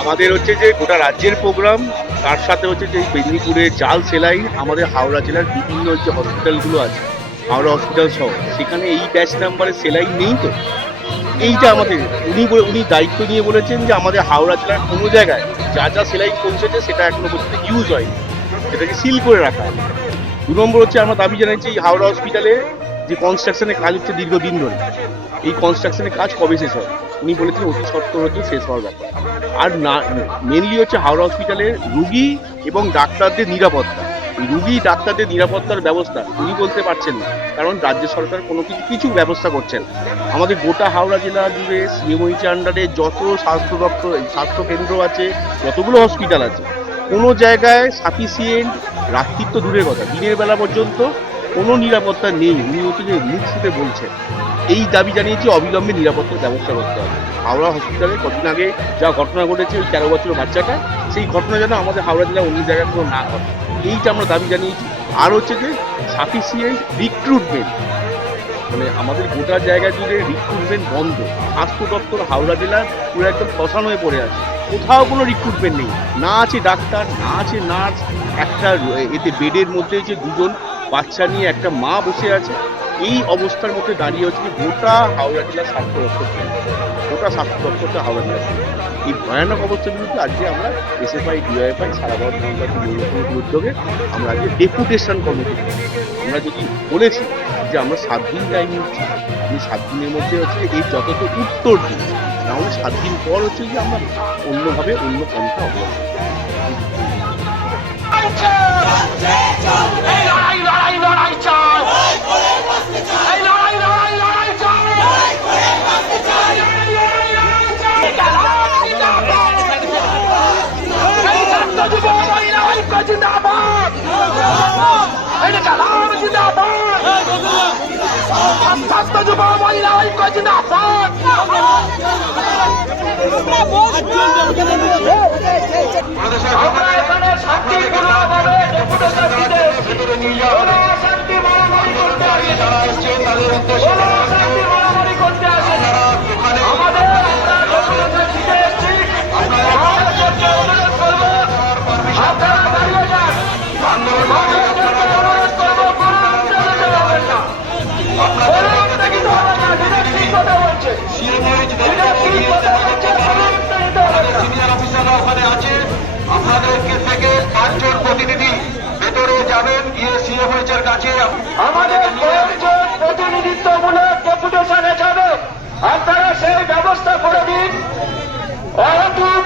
আমাদের হচ্ছে যে গোটা রাজ্যের প্রোগ্রাম, তার সাথে হচ্ছে যে মেদিনীপুরে জাল সেলাই, আমাদের হাওড়া জেলার বিভিন্ন যে হসপিটালগুলো আছে, হাওড়া হসপিটাল সহ, সেখানে এই ব্যাচ নাম্বারে সেলাই নেই। তো এইটা আমাদের উনি দায়িত্ব নিয়ে বলেছেন যে আমাদের হাওড়া জেলার কোনো জায়গায় যা যা সেলাই পৌঁছেছে সেটা এখনো পর্যন্ত ইউজ হয়নি, সেটাকে সিল করে রাখা। 2 নম্বর হচ্ছে আমরা দাবি জানাচ্ছি হাওড়া হসপিটালে যে কনস্ট্রাকশনের কাজ হচ্ছে দীর্ঘদিন ধরে, এই কনস্ট্রাকশনের কাজ কবে শেষ হয়? উনি বলেছেন অতি সত্তর হচ্ছে শেষ হওয়ার ব্যাপার। আর না, মেনলি হচ্ছে হাওড়া হসপিটালের রুগী এবং ডাক্তারদের নিরাপত্তা, এই রুগী ডাক্তারদের নিরাপত্তার ব্যবস্থা উনি বলতে পারছেন না, কারণ রাজ্য সরকার কোনো কিছু ব্যবস্থা করছেন। আমাদের গোটা হাওড়া জেলা জুড়ে সিএমওইচের আন্ডারে যত স্বাস্থ্য দপ্তর, স্বাস্থ্য কেন্দ্র আছে, যতগুলো হসপিটাল আছে, কোনো জায়গায় সাফিসিয়েন্ট, রাত্রির তো দূরের কথা, দিনের বেলা পর্যন্ত কোনো নিরাপত্তা নেই। উনি হচ্ছে যে মুখ ফুটে বলছেন। এই দাবি জানিয়েছি অবিলম্বে নিরাপত্তার ব্যবস্থা করতে হবে। হাওড়া হসপিটালে কদিন আগে যা ঘটনা ঘটেছে ওই 13 বছরের বাচ্চাটা, সেই ঘটনা যেন আমাদের হাওড়া জেলায় অন্য জায়গায় কোনো না ঘটে, এইটা আমরা দাবি জানিয়েছি। আর হচ্ছে যে সাফিসিয়েন্ট রিক্রুটমেন্ট, মানে আমাদের গোটা জায়গা জুড়ে রিক্রুটমেন্ট বন্ধ। স্বাস্থ্য দপ্তর হাওড়া জেলার পুরো একদম শ্মশান হয়ে পড়ে আছে, কোথাও কোনো রিক্রুটমেন্ট নেই, না আছে ডাক্তার, না আছে নার্স। একটা এতে বেডের মধ্যে হচ্ছে 2জন বাচ্চা নিয়ে একটা মা বসে আছে। এই অবস্থার মধ্যে দাঁড়িয়ে হচ্ছে গোটা হাওড়া জেলার স্বাস্থ্য দপ্তর, গোটা স্বাস্থ্য দপ্তরটা হাওড়া জেলা। এই ভয়ানক অবস্থার বিরুদ্ধে আজকে আমরা এসএফআই, ডিওএফআই, সারা ভারত কমিটির উদ্যোগে আমরা আজকে ডেপুটেশন কমিটি, আমরা যদি বলেছি যে আমরা 7 দিন টাইম নিচ্ছি, আমি 7 দিনের মধ্যে হচ্ছে এই যতটা উত্তর দিই, নাহলে 7 দিন পর হচ্ছে যে আমরা অন্যভাবে অন্য পন্থা অবলম্বন। আপনাদেরকে থেকে 5 জন প্রতিনিধি ভেতরে যাবেন, গিয়ে সিএমএইচের কাছে আমাদের প্রতিনিধিত্বমূলক ডেপুটেশনে যাবে। আপনারা সেই ব্যবস্থা করে দিন। অহেতুক